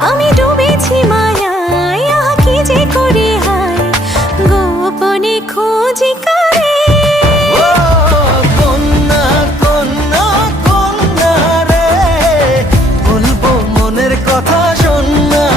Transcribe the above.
আমি ডুবেছি মায়ায়, আহা কি যে করি হায়, গোপনে খোঁজি করে। ও কন্যা কন্যা কন্যা রে, বলবো মনের কথা শোন না।